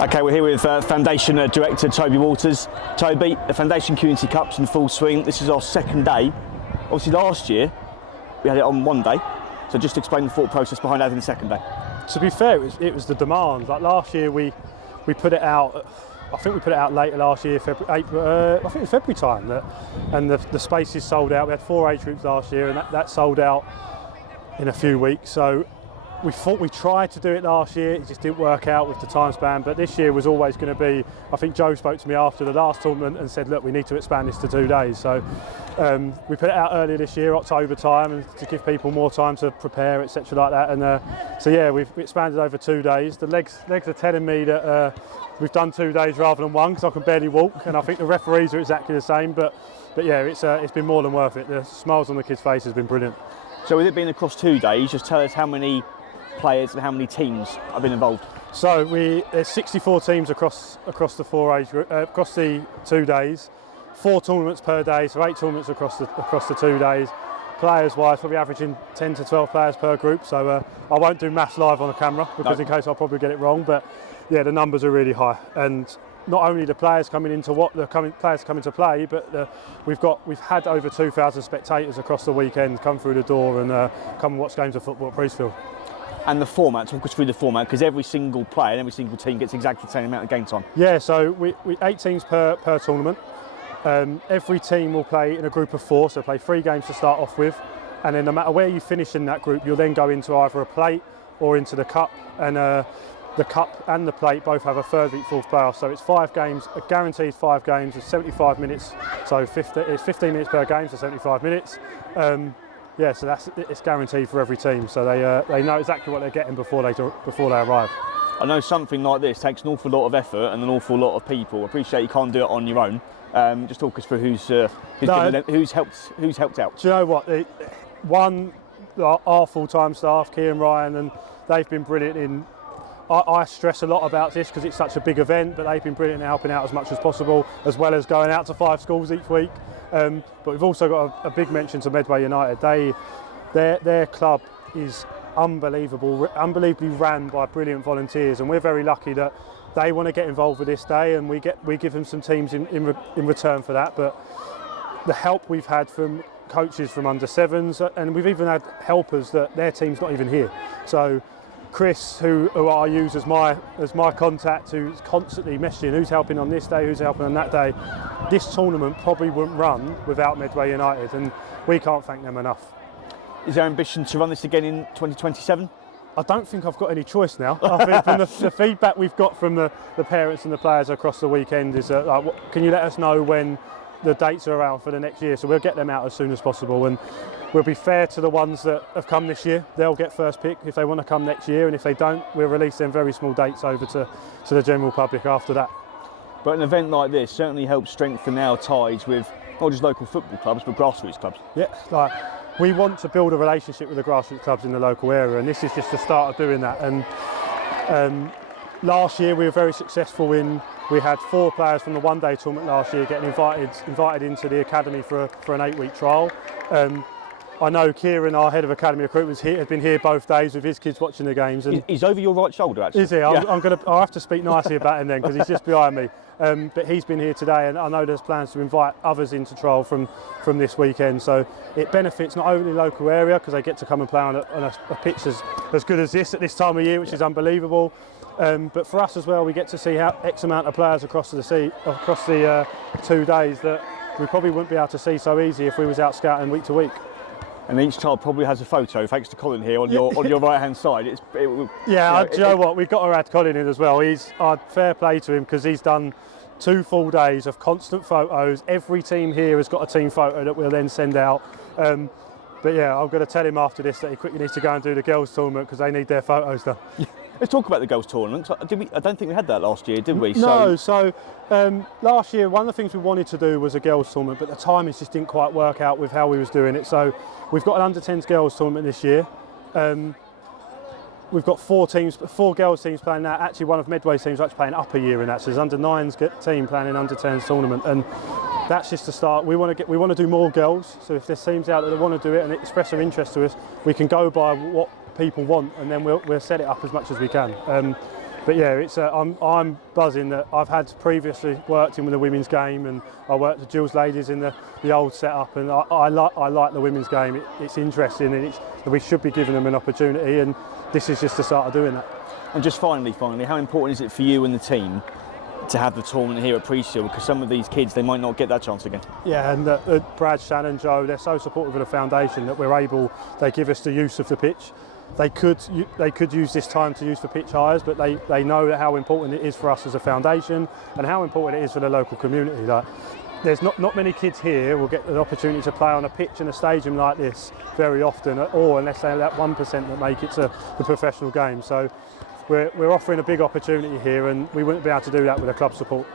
Okay, we're here with Foundation Director Toby Waters. Toby, the Foundation Community Cup's in full swing. This is our second day. Obviously last year we had it on one day, so just explain the thought process behind having the second day. To be fair, it was the demand. Like last year we put it out, I think we put it out later last year, I think it was February time, and the spaces sold out. We had 4 age groups last year and that sold out in a few weeks. So we thought we tried to do it last year, it just didn't work out with the time span, but this year was always going to be, I think Joe spoke to me after the last tournament and said, look, we need to expand this to 2 days. So we put it out earlier this year, October time, and to give people more time to prepare, etc. like that. And so yeah, we've expanded over 2 days. The legs are telling me that we've done 2 days rather than one, because I can barely walk, and I think the referees are exactly the same, but yeah, it's been more than worth it. The smiles on the kids' faces have been brilliant. So with it being across 2 days, just tell us how many players and how many teams have been involved? So there's 64 teams across the 4 age group, across the 2 days, 4 tournaments per day, so 8 tournaments across the 2 days. Players wise, probably averaging 10 to 12 players per group. So I won't do maths live on the camera because in case I'll probably get it wrong. But yeah, the numbers are really high, and not only the players coming into players coming to play, but we've had over 2,000 spectators across the weekend come through the door and come and watch games of football at Priestfield. And the format, talk us through the format, because every single player and every single team gets exactly the same amount of game time. Yeah, so we 8 teams per tournament. Every team will play in a group of 4, so play 3 games to start off with, and then no matter where you finish in that group, you'll then go into either a plate or into the cup, and the cup and the plate both have a third week fourth playoff. So it's 5 games, a guaranteed 5 games, it's 75 minutes, so it's 15 minutes per game, so 75 minutes. Yeah, so it's guaranteed for every team, so they know exactly what they're getting before they arrive. I know something like this takes an awful lot of effort and an awful lot of people. I appreciate you can't do it on your own. Just talk us through who's helped out. Do you know what? Our full-time staff, Key and Ryan, and they've been brilliant. I stress a lot about this because it's such a big event, but they've been brilliant in helping out as much as possible, as well as going out to 5 schools each week. But we've also got a big mention to Medway United. Their club is unbelievably ran by brilliant volunteers, and we're very lucky that they want to get involved with this day, and we give them some teams in return for that. But the help we've had from coaches from under 7s, and we've even had helpers that their team's not even here. So Chris, who I use as my contact, who's constantly messaging who's helping on this day, who's helping on that day. This tournament probably wouldn't run without Medway United, and we can't thank them enough. Is there ambition to run this again in 2027? I don't think I've got any choice now. I think from the feedback we've got from the parents and the players across the weekend is can you let us know when the dates are around for the next year, so we'll get them out as soon as possible, and we'll be fair to the ones that have come this year. They'll get first pick if they want to come next year, and if they don't, we'll release them very small dates over to the general public after that. But an event like this certainly helps strengthen our ties with not just local football clubs but grassroots clubs. Yeah, we want to build a relationship with the grassroots clubs in the local area, and this is just the start of doing that. And last year we were very successful we had 4 players from the one-day tournament last year getting invited into the academy for an 8-week trial. I know Kieran, our head of academy recruitment, has been here both days with his kids watching the games. And he's over your right shoulder, actually. Is he? Yeah. I'll have to speak nicely about him then, because he's just behind me. But he's been here today, and I know there's plans to invite others into trial from this weekend. So it benefits not only the local area, because they get to come and play on a pitch as good as this at this time of year, which is unbelievable. But for us as well, we get to see how X amount of players across the 2 days that we probably wouldn't be able to see so easy if we was out scouting week to week. And each child probably has a photo, thanks to Colin here on your right hand side. Do you know what? We've got to add Colin in as well. He's fair play to him, because he's done 2 full days of constant photos. Every team here has got a team photo that we'll then send out. But yeah, I'm going to tell him after this that he quickly needs to go and do the girls' tournament, because they need their photos done. Let's talk about the girls' tournament. I don't think we had that last year, did we? No, so last year one of the things we wanted to do was a girls' tournament, but the timings just didn't quite work out with how we was doing it. So we've got an under-10s girls' tournament this year. We've got 4 girls' teams playing that. Actually, one of Medway's teams is actually playing up a year in that. So there's under-9s team playing an under-10s tournament, and that's just the start. We want to do more girls. So if there's teams out there that want to do it and express their interest to us, we can go by what people want, and then we'll set it up as much as we can. But yeah, I'm buzzing that I've had previously worked in with the women's game, and I worked with Jill's ladies in the old setup, and I like the women's game. It's interesting, and we should be giving them an opportunity, and this is just the start of doing that. And just finally, how important is it for you and the team to have the tournament here at Pre-Seal? Because some of these kids, they might not get that chance again. Yeah, and Brad, Shannon, Joe, they're so supportive of the foundation that they give us the use of the pitch. They could use this time to use for pitch hires, but they know how important it is for us as a foundation and how important it is for the local community. Like, there's not many kids here will get the opportunity to play on a pitch in a stadium like this very often, or unless they're that 1% that make it to the professional game. So we're offering a big opportunity here, and we wouldn't be able to do that with the club support.